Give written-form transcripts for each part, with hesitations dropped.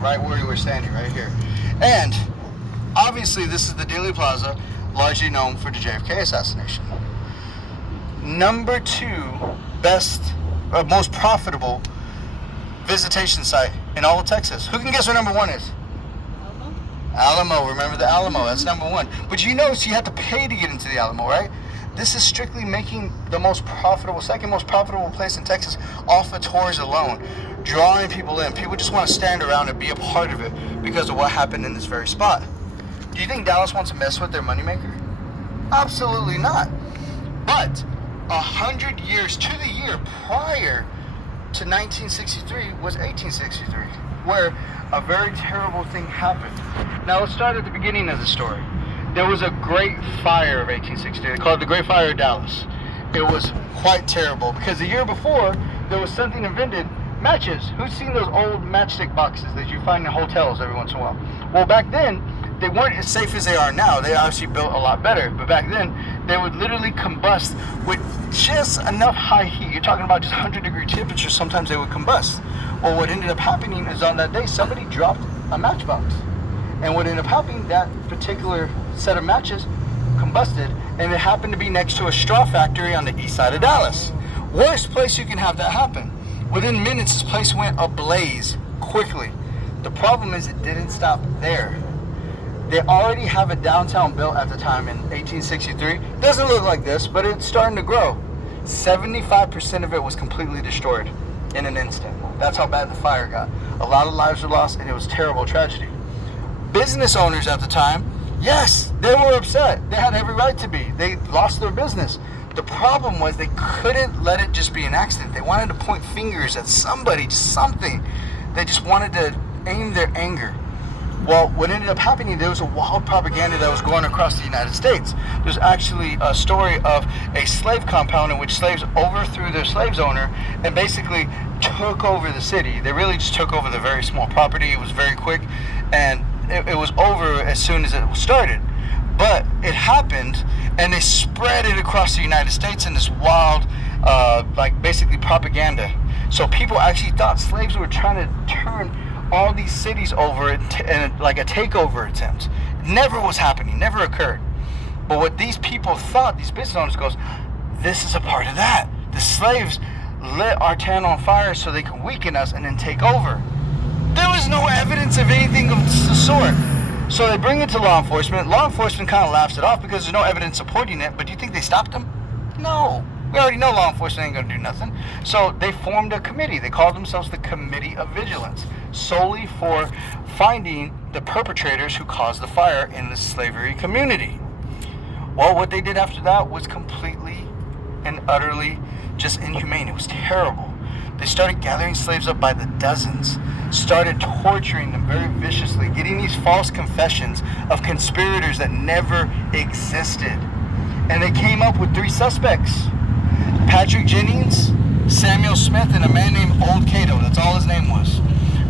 right where we're standing, right here. And obviously this is the Dealey Plaza, largely known for the JFK assassination. Number 2 best, most profitable visitation site in all of Texas. Who can guess what number 1 is? Alamo. Remember the Alamo, that's number 1. But you know, so you have to pay to get into the Alamo, right? This is strictly making the most profitable, second most profitable place in Texas off of tours alone, drawing people in. People just want to stand around and be a part of it because of what happened in this very spot. Do you think Dallas wants to mess with their moneymaker? Absolutely not. But 100 years to the year prior to 1963 was 1863, where a very terrible thing happened. Now let's start at the beginning of the story. There was a great fire of 1863. They called it the Great Fire of Dallas. It was quite terrible because the year before there was something invented, matches. Who's seen those old matchstick boxes that you find in hotels every once in a while? Well, back then they weren't as safe as they are now. They obviously built a lot better, but back then they would literally combust with just enough high heat. You're talking about just 100-degree temperature. Sometimes they would combust. Well, what ended up happening is on that day somebody dropped a matchbox, and what ended up happening, that particular set of matches combusted, and it happened to be next to a straw factory on the east side of Dallas. Worst place you can have that happen. Within minutes, this place went ablaze quickly. The problem is it didn't stop there. They already have a downtown built at the time in 1863. Doesn't look like this, but it's starting to grow. 75% of it was completely destroyed in an instant. That's how bad the fire got. A lot of lives were lost, and it was a terrible tragedy. Business owners at the time, yes, they were upset. They had every right to be. They lost their business. The problem was they couldn't let it just be an accident. They wanted to point fingers at somebody, just something. They just wanted to aim their anger. Well, what ended up happening, there was a wild propaganda that was going across the United States. There's actually a story of a slave compound in which slaves overthrew their slaves owner and basically took over the city. They really just took over the very small property. It was very quick, and it was over as soon as it started. But it happened, and they spread it across the United States in this wild, basically propaganda. So people actually thought slaves were trying to turn all these cities over in like a takeover attempt. It never was happening, never occurred. But what these people thought, these business owners goes, this is a part of that. The slaves lit our town on fire so they could weaken us and then take over. There was no evidence of anything of the sort. So they bring it to law enforcement. Law enforcement kind of laughs it off because there's no evidence supporting it. But do you think they stopped them? No. We already know law enforcement ain't going to do nothing. So they formed a committee. They called themselves the Committee of Vigilance, solely for finding the perpetrators who caused the fire in the slavery community. Well, what they did after that was completely and utterly just inhumane. It was terrible. They started gathering slaves up by the dozens, started torturing them very viciously, getting these false confessions of conspirators that never existed. And they came up with 3 suspects: Patrick Jennings, Samuel Smith, and a man named Old Cato. That's all his name was.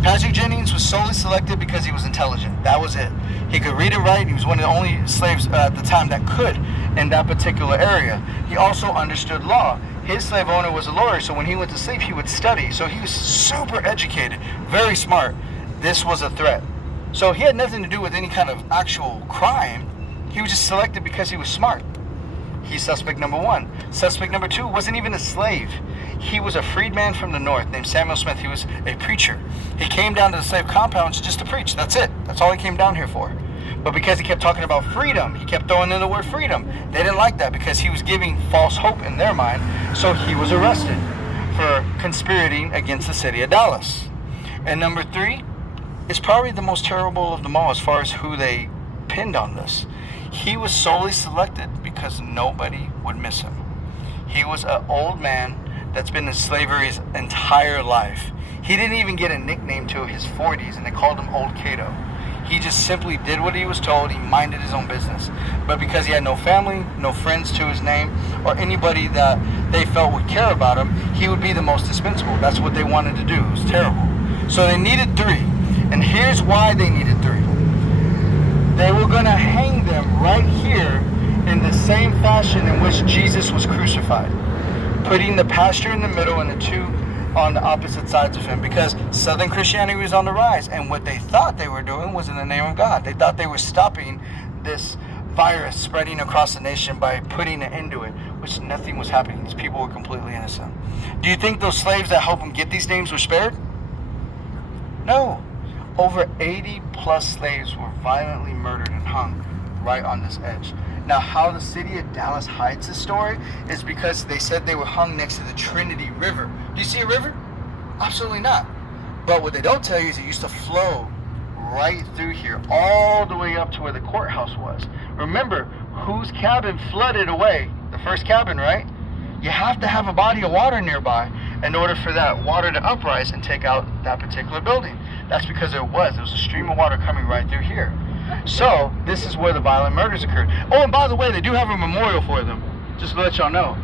Patrick Jennings was solely selected because he was intelligent. That was it. He could read and write. He was one of the only slaves at the time that could in that particular area. He also understood law. His slave owner was a lawyer, so when he went to sleep, he would study. So he was super educated, very smart. This was a threat. So he had nothing to do with any kind of actual crime. He was just selected because he was smart. He's suspect number 1. Suspect number 2 wasn't even a slave. He was a freedman from the north named Samuel Smith. He was a preacher. He came down to the slave compounds just to preach. That's it. That's all he came down here for. But because he kept talking about freedom, he kept throwing in the word freedom. They didn't like that because he was giving false hope in their mind. So he was arrested for conspiring against the city of Dallas. And number 3 is probably the most terrible of them all as far as who they pinned on this. He was solely selected because nobody would miss him. He was an old man that's been in slavery his entire life. He didn't even get a nickname till his 40s, and they called him Old Cato. He just simply did what he was told. He minded his own business. But because he had no family, no friends to his name, or anybody that they felt would care about him, he would be the most dispensable. That's what they wanted to do. It was terrible. So they needed 3. And here's why they needed 3. They were going to hang them right here in the same fashion in which Jesus was crucified, putting the pastor in the middle and the 2 on the opposite sides of him, because Southern Christianity was on the rise, and what they thought they were doing was in the name of God. They thought they were stopping this virus spreading across the nation by putting an end to it, which nothing was happening. These people were completely innocent. Do you think those slaves that helped them get these names were spared? No. Over 80 plus slaves were violently murdered and hung right on this edge. Now, how the city of Dallas hides this story is because they said they were hung next to the Trinity River. Do you see a river? Absolutely not. But what they don't tell you is it used to flow right through here, all the way up to where the courthouse was. Remember, whose cabin flooded away? The first cabin, right? You have to have a body of water nearby in order for that water to uprise and take out that particular building. That's because there was a stream of water coming right through here. So this is where the violent murders occurred. Oh, and by the way, they do have a memorial for them, just to let y'all know.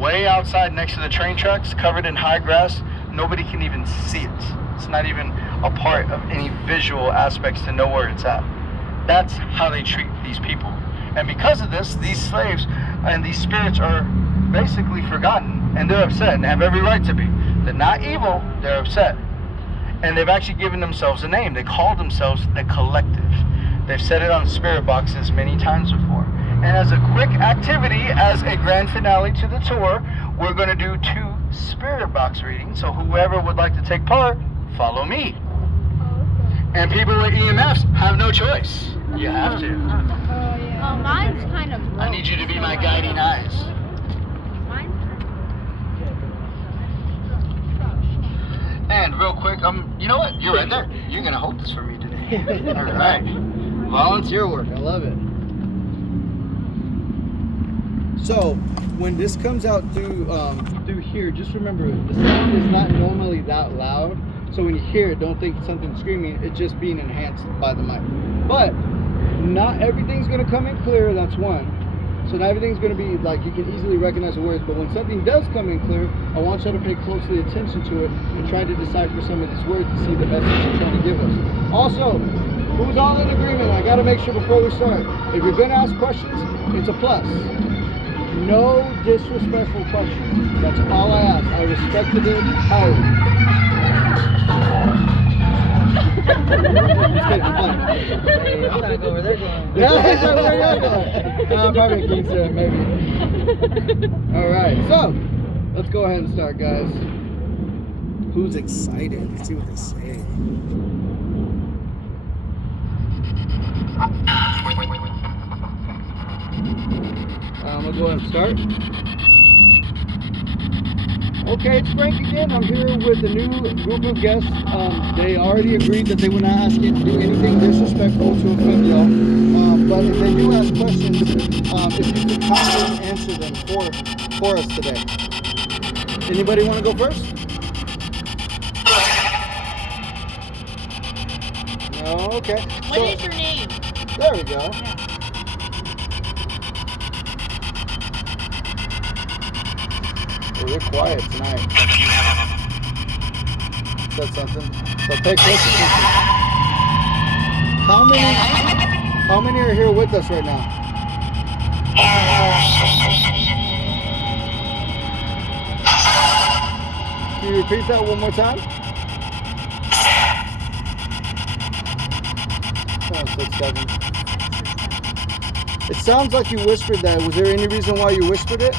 Way outside next to the train tracks, covered in high grass, nobody can even see it. It's not even a part of any visual aspects to know where it's at. That's how they treat these people. And because of this, these slaves and these spirits are basically forgotten, and they're upset, and have every right to be. They're not evil, they're upset. And they've actually given themselves a name. They call themselves the Collective. They've said it on spirit boxes many times before. And as a quick activity, as a grand finale to the tour, we're going to do 2 spirit box readings. So whoever would like to take part, follow me. And people with EMFs have no choice. You have to. Oh, mine's kind of low. I need you to be my guiding eyes. And real quick, you know what? You're right there. You're gonna hold this for me today. All right. Volunteer work. I love it. So when this comes out through here, just remember the sound is not normally that loud. So when you hear it, don't think something's screaming. It's just being enhanced by the mic. But not everything's gonna come in clear. That's one. So not everything's going to be like you can easily recognize the words, but when something does come in clear, I want you to pay closely attention to it and try to decipher some of these words to see the message you're trying to give us. Also, who's all in agreement? I got to make sure before we start, if you're going to ask questions, it's a plus. No disrespectful questions. That's all I ask. I respected it highly. Just kidding, I'm Hey, I'm gonna go where they're going. Yeah, that's where you're going. Probably a gangster, maybe. Alright, so let's go ahead and start, guys. Who's excited? Let's see what they say. I'm gonna go ahead and start. Okay, it's Frank again. I'm here with a new group of guests. They already agreed that they would not ask you to do anything disrespectful to offend y'all. But if they do ask questions, if you could kindly answer them for us today. Anybody want to go first? No, okay. What is your name? There we go. Well, they're quiet tonight. Said something. So pay close attention. How many are here with us right now? Can you repeat that one more time? 6, 7. It sounds like you whispered that. Was there any reason why you whispered it?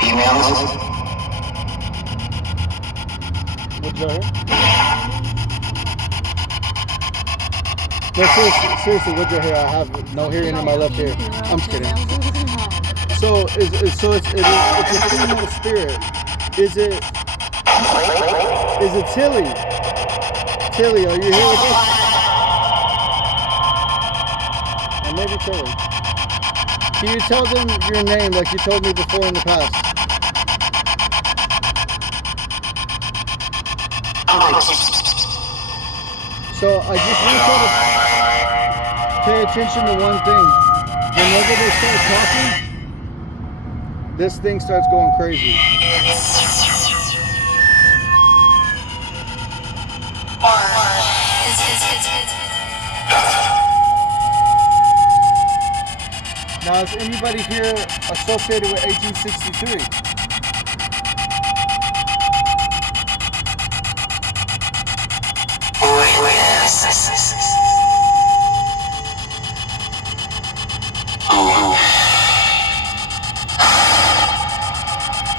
Females. What'd you hear? No, seriously, what'd you hear? I have no hearing in my left ear. I'm just kidding. So, it's a female spirit. Is it Tilly? Tilly, are you here with us? Or maybe Tilly. Can you tell them your name like you told me before in the past? So I just want you to pay attention to one thing. Whenever they start talking, this thing starts going crazy. Now Is anybody here associated with 1863?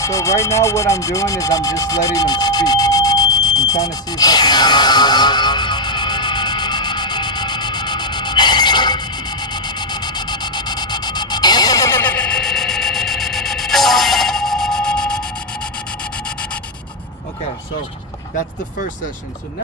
So right now what I'm doing is I'm just letting them speak. I'm trying to see if I can. Okay, so that's the first session. So now